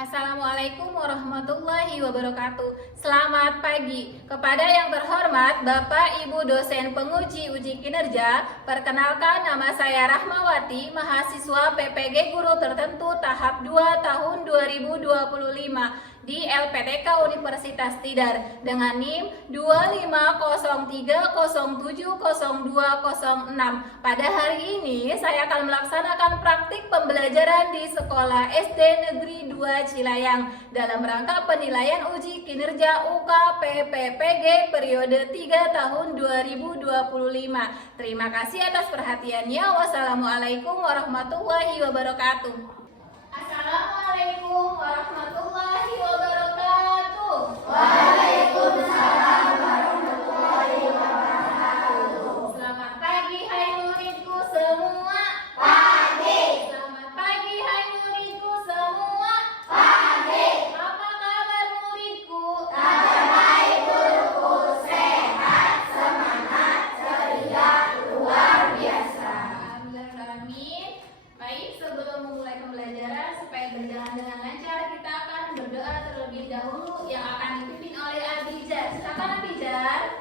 Assalamualaikum warahmatullahi wabarakatuh. Selamat pagi. Kepada yang terhormat Bapak Ibu dosen penguji uji kinerja, perkenalkan nama saya Rahmawati, mahasiswa PPG Guru Tertentu tahap 2 tahun 2025 di LPTK Universitas Tidar dengan NIM 2503070206. Pada hari ini saya akan melaksanakan praktik pembelajaran di Sekolah SD Negeri 2 Cilayang dalam rangka penilaian uji kinerja UK PPPG periode 3 tahun 2025. Terima kasih atas perhatiannya. Wassalamualaikum warahmatullahi wabarakatuh. Assalamualaikum warahmatullahi wabarakatuh. Waalaikumsalam warahmatullahi wabarakatuh. Selamat pagi hai muridku semua. Pagi. Selamat pagi hai muridku semua. Pagi. Apa kabar muridku? Kabar baik guruku, sehat, semangat, ceria, luar biasa. Alhamdulillah. Baik, sebelum memulai pembelajaran supaya berjalan dengan lancar, kita akan berdoa terlebih dahulu yang akan dipimpin oleh Abijar. Silakan Abijar.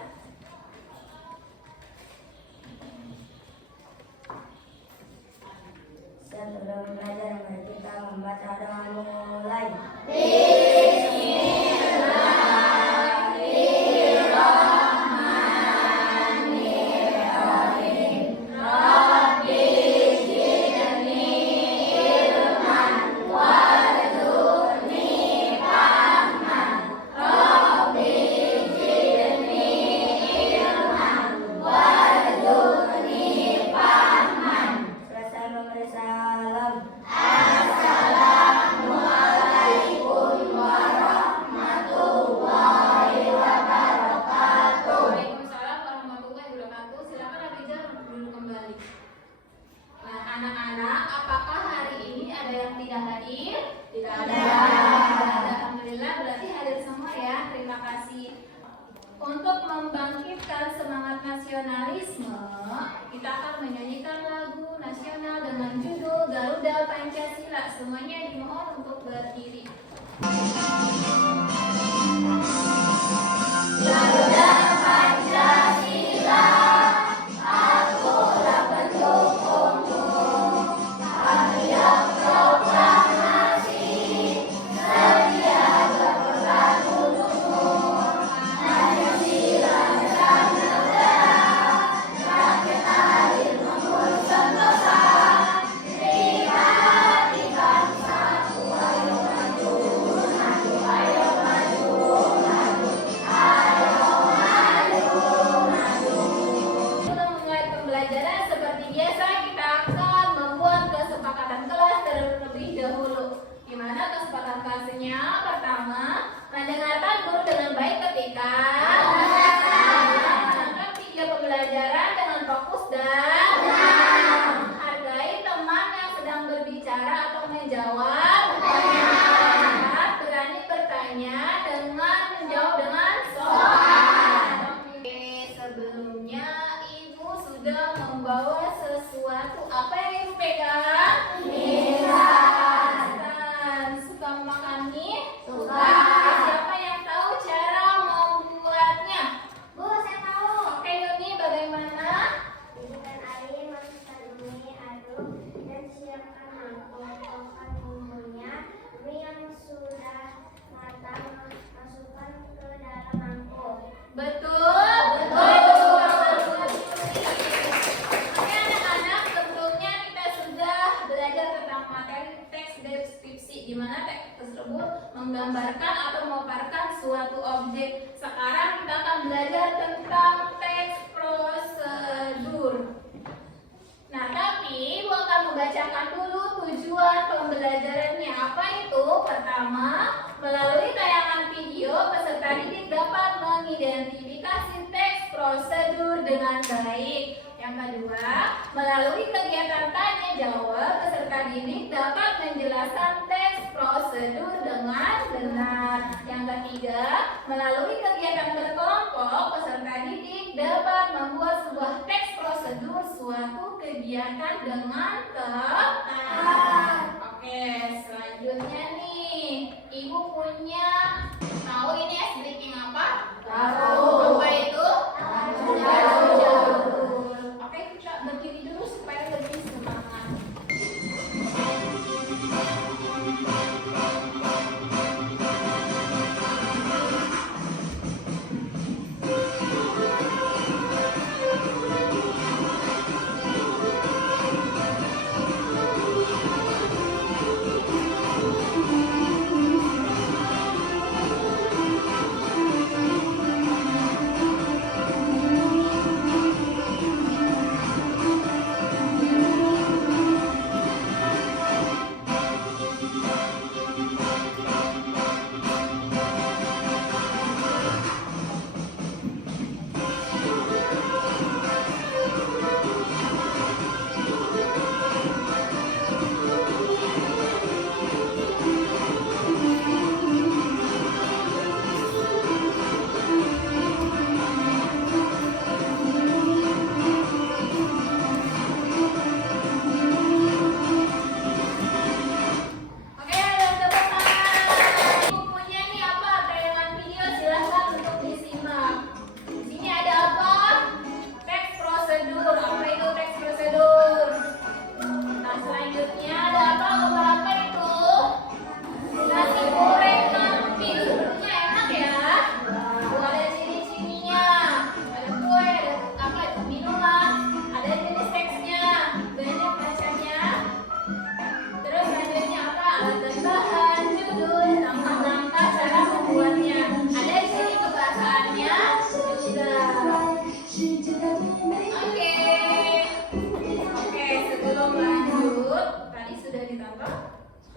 Sebelum belajar, mari kita membaca doa mulai. Selesai memberi salam. Assalamualaikum warahmatullahi wabarakatuh. Waalaikumsalam warahmatullahi wabarakatuh. Silakan Abijar duduk kembali. Nah, anak-anak, apakah hari ini ada yang tidak hadir? Tidak ada. Alhamdulillah, berarti hadir semua ya. Terima kasih. Untuk membangkitkan semangat nasionalisme, kita akan menyanyikan lagu nasional dengan judul Garuda Pancasila. Semuanya dimohon untuk berdiri. Garuda Pancasila, akulah pendukungmu. Kami proklamasi, setia berperan untukmu. Pancasila dan negara, rakyat adil mengurus sentosa. Terima hati bangsa, ayo maju, maju, ayo maju, maju, ayo maju, maju. Sebelum memulai pembelajaran, seperti biasa kita akan membuat kesepakatan kelas terlebih dahulu. Gimana kesepakatan kelasnya? Pertama, mendengarkan guru dengan baik ketika menangkap video pembelajaran dengan fokus dan menghargai teman yang sedang berbicara atau menjawab. Berani bertanya dengan menjawab dengan soal. Oke, sebelumnya Ibu sudah membawa sesuatu. Apa yang Ibu pegang? Mie. Suka makan mie? Suka. Siapa yang tahu cara membuatnya? Bu, saya tahu. Oke, Yuni, bagaimana? Hidupkan air, masukkan mie, aduk, dan siapkan mangkok. Tuangkan bumbunya. Mie yang sudah matang masukkan ke dalam mangkok. Betul? Betul. Oke anak-anak, sebelumnya kita sudah belajar tentang materi teks deskripsi, di mana teks tersebut menggambarkan atau memaparkan suatu objek. Sekarang kita akan belajar tentang teks prosedur. Nah, tapi Ibu akan membacakan dulu tujuan pembelajarannya. Apa itu? Pertama, melalui tayangan video, peserta didik dapat mengidentifikasi teks prosedur dengan baik. Yang kedua, melalui kegiatan tanya jawab, peserta didik dapat menjelaskan teks prosedur dengan benar. Yang ketiga, melalui kegiatan berkelompok, peserta didik dapat membuat sebuah teks prosedur suatu kegiatan dengan tepat. Oke, selanjutnya nih.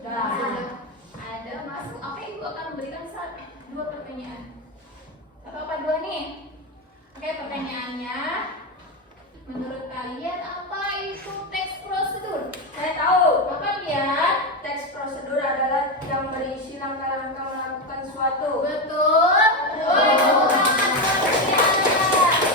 Sudah. Ada masuk. Oke, Ibu akan memberikan dua pertanyaan. Satu apa dua nih? Oke, pertanyaannya. Menurut kalian apa itu teks prosedur? Saya tahu. Bapak lihat, teks prosedur adalah yang berisi langkah-langkah melakukan suatu. Betul.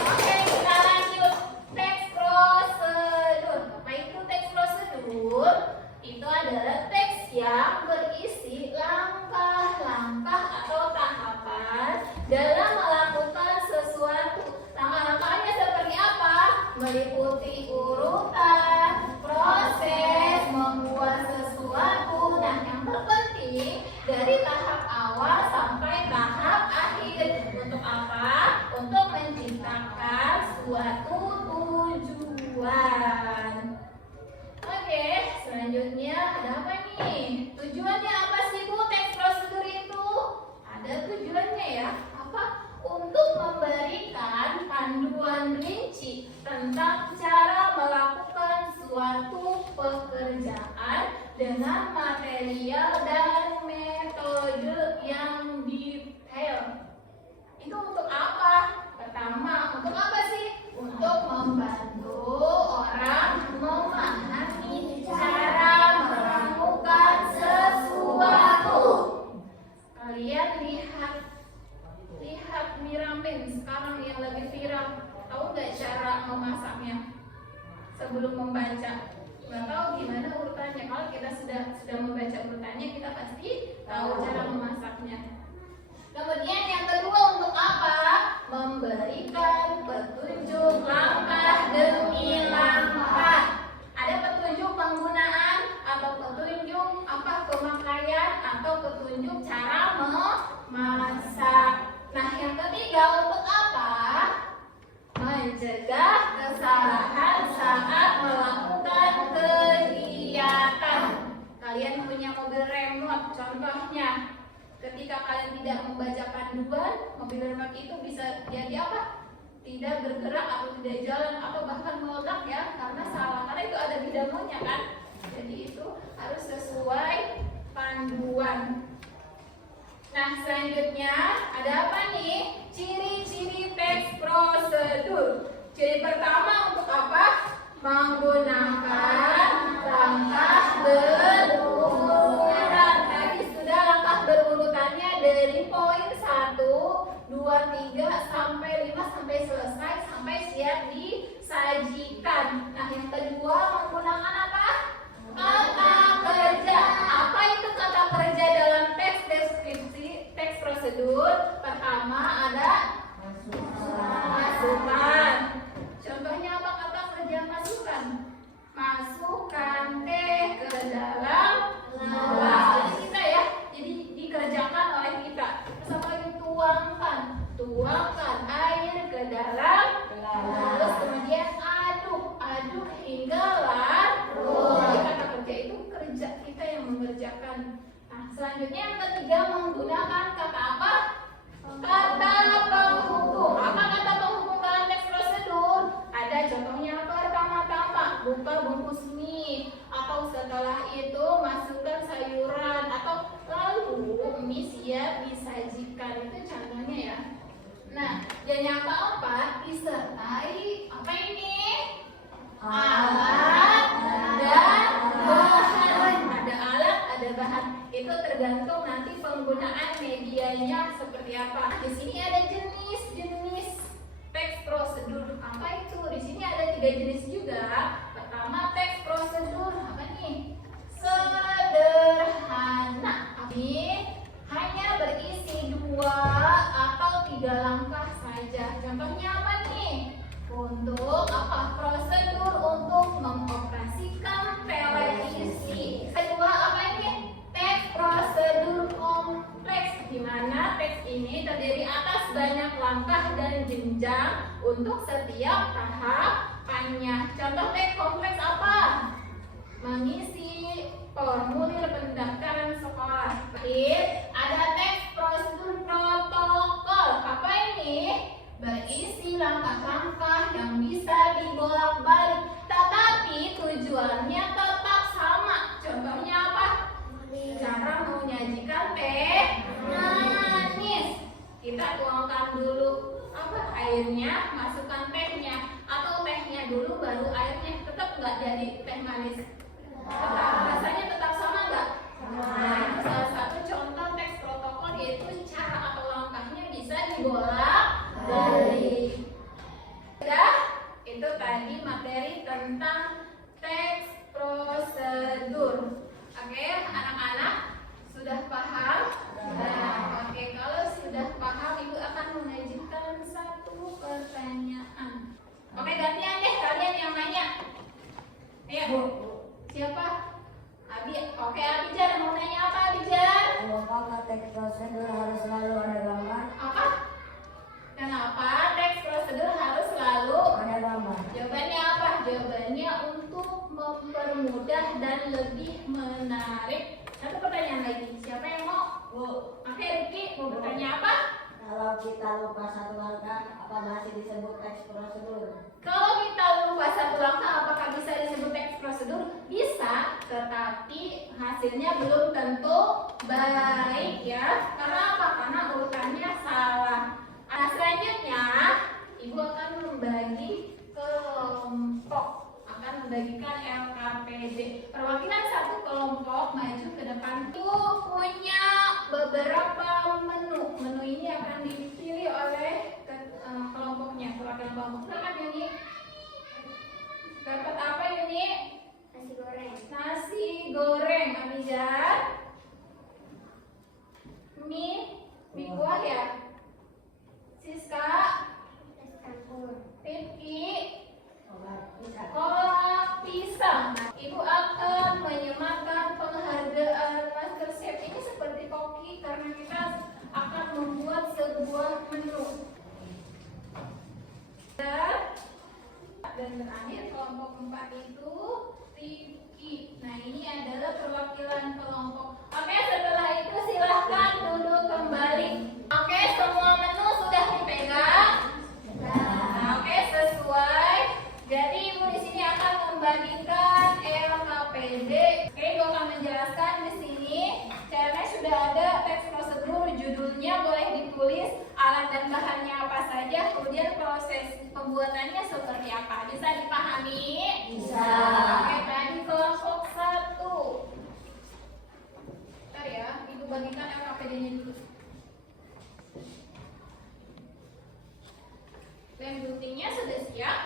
Oke, kita lanjut. Teks prosedur. Apa itu teks prosedur? Itu adalah teks yang berisi langkah-langkah atau tahapan dalam melakukan sesuatu. Langkah-langkahnya seperti apa? Meliputi urutan, proses, membuat sesuatu. Nah, yang terpenting dari tahap awal sampai tahap akhir. Untuk apa? Untuk menciptakan suatu tujuan. Oke, selanjutnya ada apa nih? Tujuannya apa sih Bu teks prosedur itu? Ada tujuannya ya. Apa? Untuk memberikan panduan rinci tentang cara melakukan suatu pekerjaan dengan material dan metode yang detail. Itu untuk apa? Pertama, untuk apa sih? Untuk membantu orang memahami cara melakukan sesuatu. Kalian lihat mie ramen sekarang yang lagi viral. Tahu nggak cara memasaknya? Sebelum membaca, nggak tahu gimana urutannya. Kalau kita sudah membaca urutannya, kita pasti tahu cara memasaknya. Kemudian yang kedua untuk apa? Memberikan petunjuk langkah demi langkah. Ada petunjuk penggunaan atau petunjuk pemakaian atau petunjuk cara memasak. Nah, yang ketiga untuk apa? Mencegah kesalahan saat melakukan kegiatan. Kalian punya mobil remote contohnya. Ketika kalian tidak membaca panduan, mobil remote itu bisa jadi apa? Tidak bergerak atau tidak jalan atau bahkan meledak ya, karena salah, karena itu ada dinamonya kan. Jadi itu harus sesuai panduan. Nah, selanjutnya ada apa nih? Ciri-ciri teks prosedur. Ciri pertama untuk apa? Menggunakan langkah berurutan. Tadi sudah langkah berurutannya dari poin 1, 2, 3 sampai 5 sampai selesai sampai siap disajikan. Nah, yang kedua menggunakan apa? Kata kerja. Apa itu kata kerja dalam teks deskripsi, teks prosedur? Pertama ada masukan. Contohnya apa kata kerja masukan? Masukkan teh ke dalam gelas. Kita ya, jadi dikerjakan oleh kita. Terus apa lagi? Tuangkan air ke dalam gelas. Terus kemudian aduk hingga larut. Jadi kata kerja itu kerja kita yang mengerjakan. Nah, selanjutnya yang ketiga menggunakan kata apa? Kata penghubung. Apa kata penghubung dalam teks prosedur? Ada contohnya pertama-tama buka bungkus mie, atau setelah itu masukkan sayuran, atau lalu mie siap disajikan. Itu contohnya ya. Nah, dan yang keempat disertai apa ini? Alat dan bahan. Ada alat, ada bahan. Itu tergantung nanti penggunaan medianya seperti apa. Di sini ada jenis-jenis teks prosedur. Apa itu? Di sini ada 3 jenis juga. Pertama, teks prosedur apa nih? Sederhana. Ini hanya berisi 2 atau 3 langkah saja. Contohnya apa nih? Untuk apa? Prosedur untuk mengoperasikan televisi. Kedua apa ini? Teks prosedur kompleks, di mana teks ini terdiri atas banyak langkah dan jenjang untuk setiap tahapannya. Contoh teks kompleks apa? Mengisi formulir pendaftaran sekolah. Ada teks prosedur protokol. Apa ini? Berisi langkah-langkah yang bisa dibolak-balik, tetapi tujuannya tetap sama. Contohnya apa? Abidjar mau nanya apa, Abidjar? Apakah teks prosedur harus selalu ada gambar? Apa? Kenapa teks prosedur harus selalu? Ada gambar. Jawabannya apa? Jawabannya untuk mempermudah dan lebih menarik. Satu pertanyaan lagi. Siapa yang mau? Bu, Oke, Riki mau bertanya apa? kalau kita lupa satu langkah, apa masih disebut teks prosedur? Kalau kita lupa satu langkah, apakah bisa disebut teks prosedur? Bisa, tetapi hasilnya belum tentu baik ya. Karena apa? Karena urutannya salah. Nah, selanjutnya Ibu akan membagi kelompok, akan membagikan LKPD. Perwakilan satu kelompok maju ke depan tuh punya beberapa menu. Menu ini akan dipilih oleh kelompoknya, perwakilan kelompok. Silakan Yuni. Dapat apa Yuni? Nasi goreng. Nasi goreng, Abidjar. Mie kuah ya. Siska, Es campur. Rifki, Bisa. kolak pisang. Nah, Ibu akan menyematkan penghargaan MasterChef ini seperti koki karena kita akan membuat sebuah menu. Dan terakhir kelompok 4 itu Rifki. Nah, ini adalah perwakilan kelompok. Oke, setelah itu silahkan duduk kembali. Oke, semua menu sudah dipegang. Nah, oke, sesuai. Jadi Ibu di sini akan membagikan LKPD. Oke, Ibu akan menjelaskan di sini. CMS sudah ada teks prosedur, judulnya boleh ditulis, alat dan bahannya apa saja, kemudian proses pembuatannya seperti apa. Bisa dipahami? Bisa. Oke, tadi kelompok 1. Bentar ya, Ibu bagikan LKPD-nya dulu. Lem guntingnya sudah siap?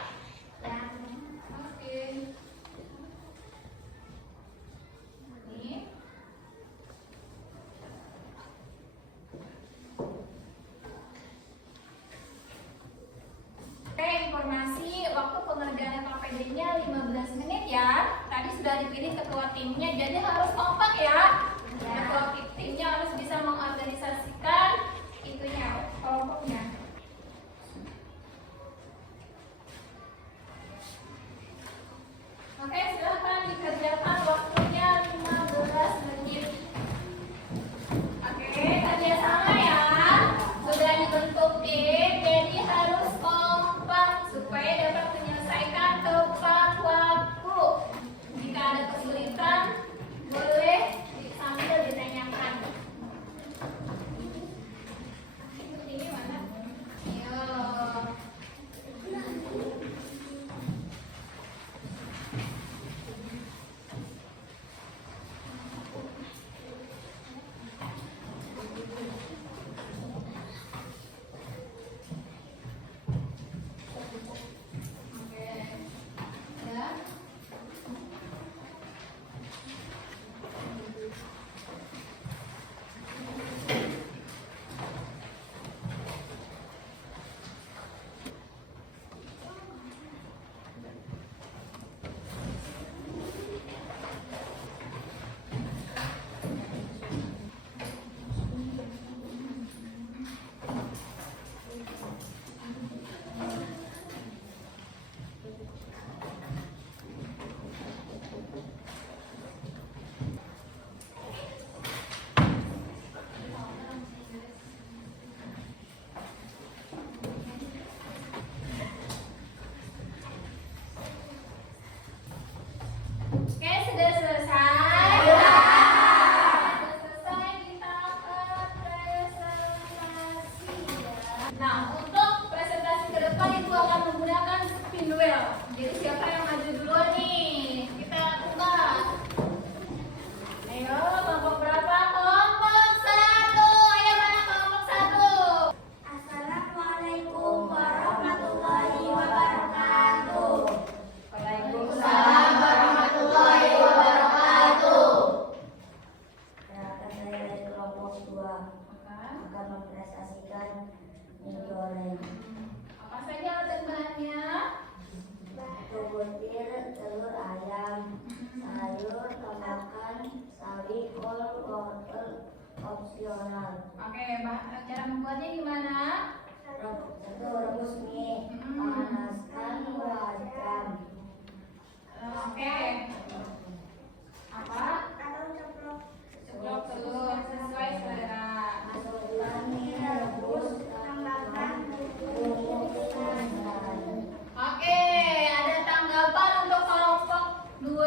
Oke. Ini. Oke, informasi waktu pengerjaan LKPD-nya 15 menit ya. Tadi sudah dipilih ketua timnya, jadi harus kompak ya. Ketua timnya harus bisa mengorganisasikan itunya, kelompoknya. Oke, silahkan dikerjakan waktunya 15 menit. Oke, kerjasama ya. Sudah dibentuk tim, jadi harus kompak supaya dapat menyelesaikan tepat waktu. Jika ada kesulitan, boleh sambil ditanyakan. Ini mana? Ayo. Oke. Ya. Oke, sudah selesai. Sudah selesai, kita akan presentasi ya. Nah, untuk presentasi ke depan Ibu akan menggunakan spin wheel. Jadi siapa yang maju duluan nih? Kita buka. Ayo, kelompok berapa? Kelompok 1. Ayo, mana kelompok 1? Assalamualaikum warahmatullahi wabarakatuh. Waalaikumsalam warahmatullahi wabarakatuh. Perkenalkan saya dari kelompok 2 akan mempresentasikan mie goreng. Apa saja alat dan bahannya? Butir, telur ayam, sayur, tomakan, sawi, tradisional. Oke, cara membuatnya gimana? Satu, rebus mie, panaskan wajan. Oke. Apa? Atau ceplok. Ceplok telur sesuai selera. Masukkan mie rebus, tambahkan bumbu wajan. Oke, ada tanggapan untuk kelompok 2?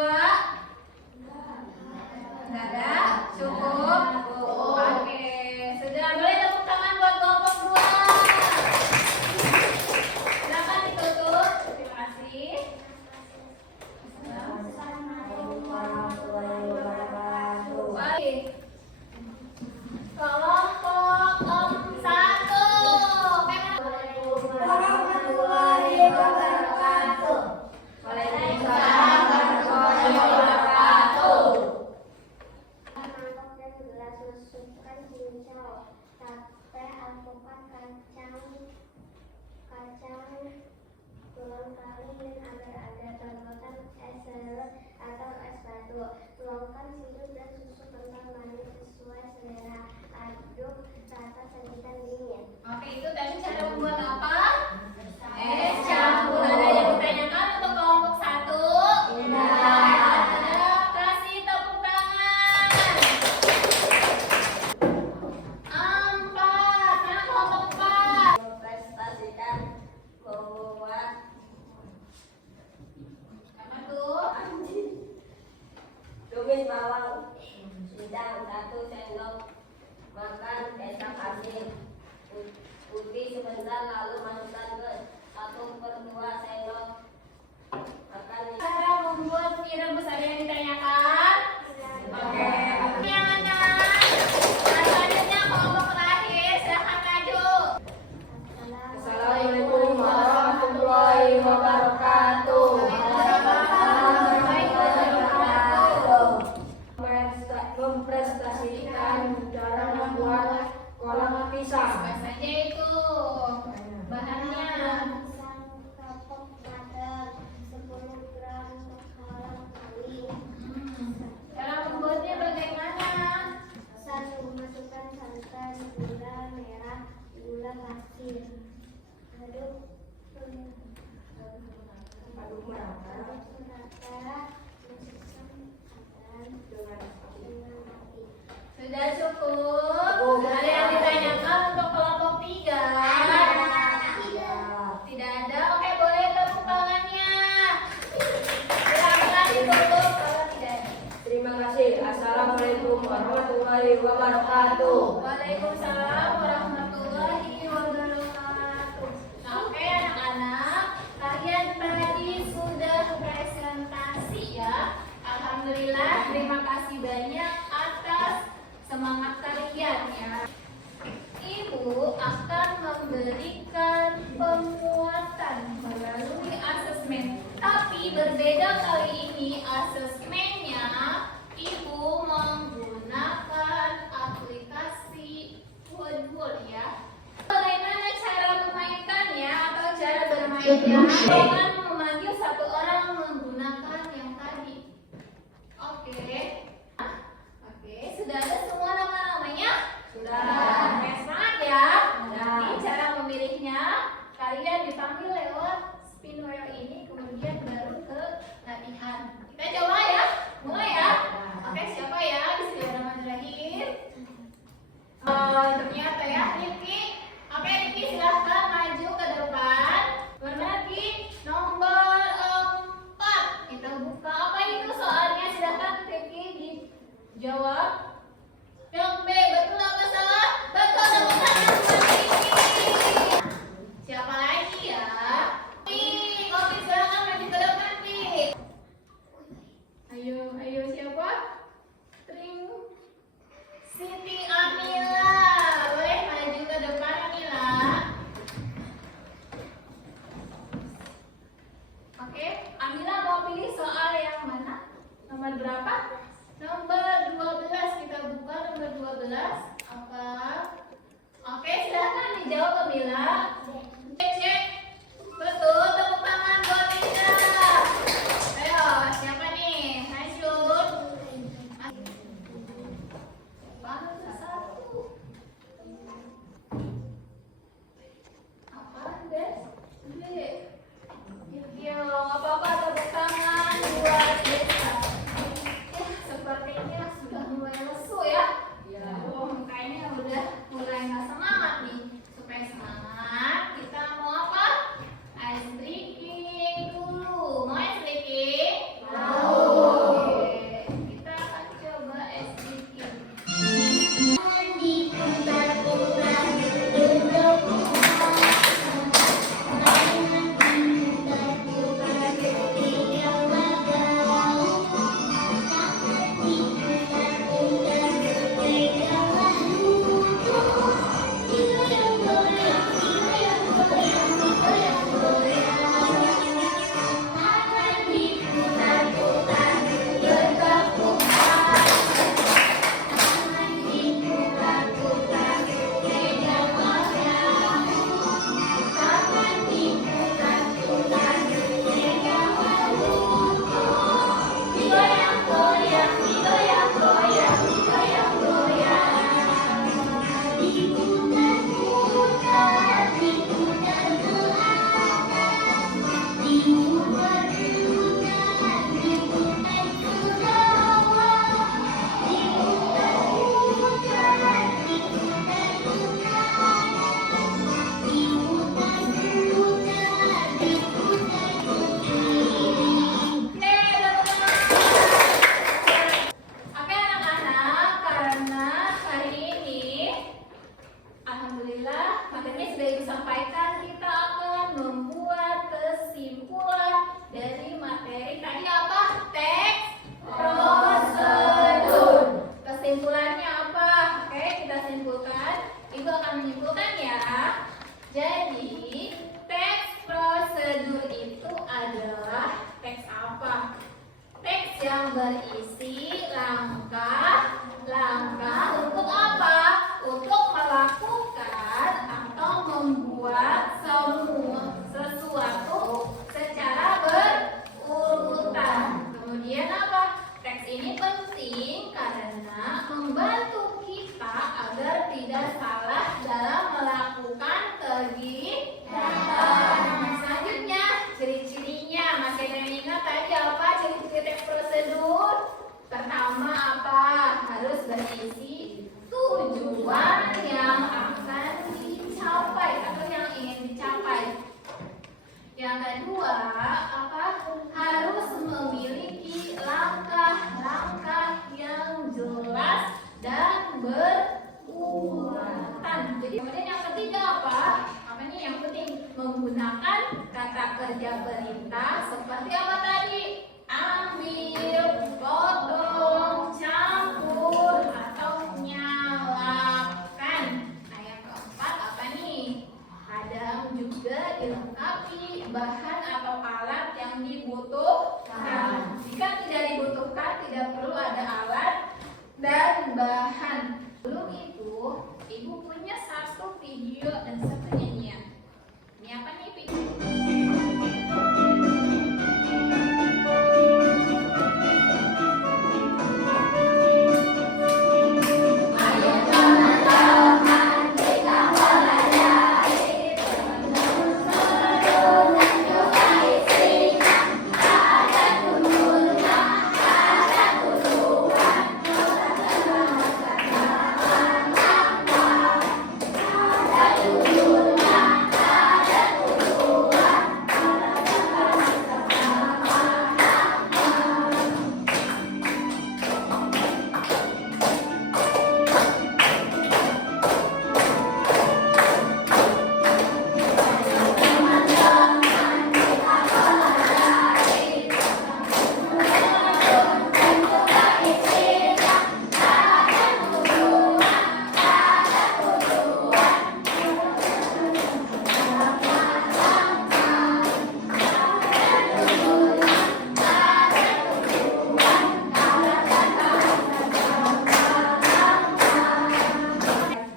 Nggak ada? Cukup? Oke, sudah boleh tepuk tangan buat kelompok 2. Silakan ditutup. Terima kasih. Assalamualaikum warahmatullahi wabarakatuh. Baik. Kelompok 1. Warahmatullahi wabarakatuh. Waalaikumsalam warahmatullahi wabarakatuh. Mangkok dan gelas masukkan cincau, tape, alpukat, kacang, tulang kari dan agar-agar tambahan es serut atau es batu. Tuangkan sirup dan susu kental manis sesuai selera. Aduk rata sajikan dingin. Oke, itu tadi cara membuat apa? Es campur. Ada yang ditanyakan untuk kelompok 1? Ada. Kasih tepuk tangan. 4. Mana kelompok 4? Mempresentasikan membuat Apa tuh? tumis bawang sidang 1 sendok makan kecap asin putih sebentar lalu masukkan ke 1/2 sendok makan. Cara membuat mie rebus ada yang ditanyakan? Oke. Yang mana? Selanjutnya kelompok terakhir, silahkan maju. Assalamualaikum warahmatullahi wabarakatuh. Mempresentasikan cara membuat kolak pisang. Apa saja itu? Bahannya. Pisang kapok matang 10 gram kolang kaling. Cara membuatnya bagaimana? 1. Masukkan santan, gula merah, gula pasir. Aduk Aduk merata. merata. Masukkan adonan dengan api. Sudah cukup? Ada yang ditanyakan untuk kelompok 3? Tidak ada? Oke, boleh tepuk tangannya. Silakan ditutup kalau tidak ada. Terima kasih. Assalamualaikum warahmatullahi wabarakatuh. Waalaikumsalam warahmatullahi wabarakatuh. Oke anak-anak, kalian tadi sudah presentasi ya. Alhamdulillah, terima kasih banyak atas semangat kalian ya. Ibu akan memberikan penguatan melalui asesmen. Tapi berbeda kali ini asesmennya. Ibu menggunakan aplikasi Wordwall ya. Bagaimana cara memainkannya atau cara bermainnya? Dengan memanggil satu orang menggunakan yang tadi. Oke. Oke, sudah ada semua nama-namanya? Sudah. Oke, semangat ya. Nanti cara memilihnya kalian dipanggil lewat spin wheel ini, kemudian baru ke latihan. Kita coba ya. Mulai ya. Oke, siapa ya? Bismillahirrahmanirrahim. Ternyata ya, Rifki. Oke, Rifki silahkan maju ke depan. Benar, Rifki. Nomor kesimpulannya apa? Oke, kita simpulkan. Ibu akan menyimpulkan ya. Jadi, teks prosedur itu adalah teks apa? Teks yang berisi langkah-langkah untuk apa? Untuk melakukan atau membuat sesuatu secara berurutan. Kemudian apa? Teks ini penting karena membantu kita agar tidak salah dalam melakukan kegiatan. Selanjutnya, ciri-cirinya. Masih ada yang ingat tadi apa ciri-ciri teks prosedur? Pertama apa? Harus berisi tujuan yang akan dicapai atau yang ingin dicapai. Yang kedua, apa? Harus memiliki langkah-langkah yang jelas dan berurutan. Jadi kemudian yang ketiga apa? Apa nih yang penting? Menggunakan kata kerja perintah seperti apa tadi? Ambil, potong, campur, atau nyalakan. Nah yang keempat apa nih? Ada juga dilengkapi bahan atau alat yang dibutuhkan. Jika tidak dibutuhkan, tidak perlu ada alat dan bahan. Belum itu, ibu punya satu video dan satu nyanyian. Ini apa nih video?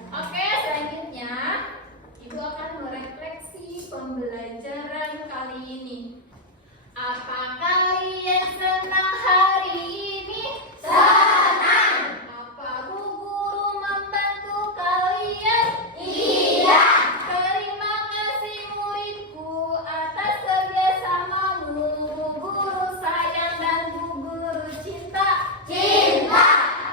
Oke, selanjutnya ibu akan merefleksi pembelajaran kali ini. Apa kalian senang hari ini? Senang. Apa Bu Guru membantu kalian? Iya. Terima kasih muridku atas kerjasamamu. Bu Guru sayang dan Bu Guru cinta. Cinta.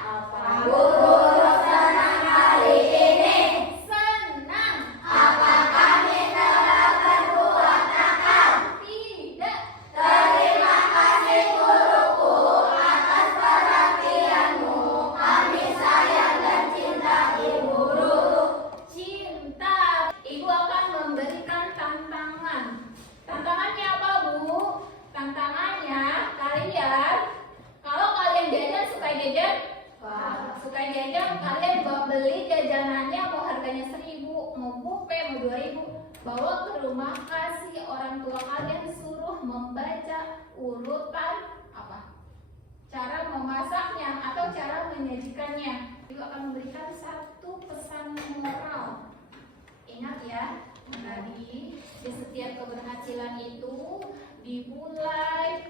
Apa Bu Guru senang hari ini? Senang. Apa kami telah berbuat nakal? Tidak. Terima kasih guruku atas perhatianmu. Kami sayang dan cinta Ibu Guru. Cinta. Ibu akan memberikan tantangan. Tantangannya apa Bu? Tantangannya kalian, kalau kalian jajan suka jajan? Wah, suka jajan, kalian beli jajanannya mau harganya 1.000, mau bupe, mau 2.000, bawa ke rumah, kasih orang tua kalian, suruh membaca urutan apa? Cara memasaknya atau cara menyajikannya. Ibu akan memberikan satu pesan moral. Ingat ya, tadi di setiap keberhasilan itu dimulai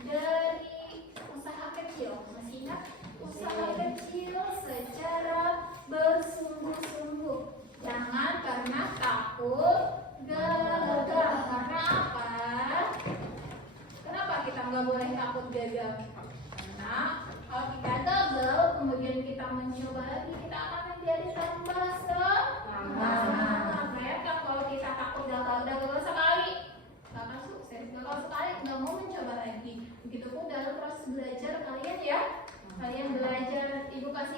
dari usaha kecil. Masih ingat? Usaha kecil secara bersungguh-sungguh. Jangan karena takut gagal. Karena apa? Kenapa kita nggak boleh takut gagal? Karena kalau kita gagal, kemudian kita mencoba lagi, kita akan menjadi tambah semangat. Mereka kalau kita takut gagal, udah gagal sekali, nggak akan sukses. Gagal sekali, nggak mau mencoba lagi. Begitupun dalam proses belajar kalian ya. Kalian belajar, ibu kasih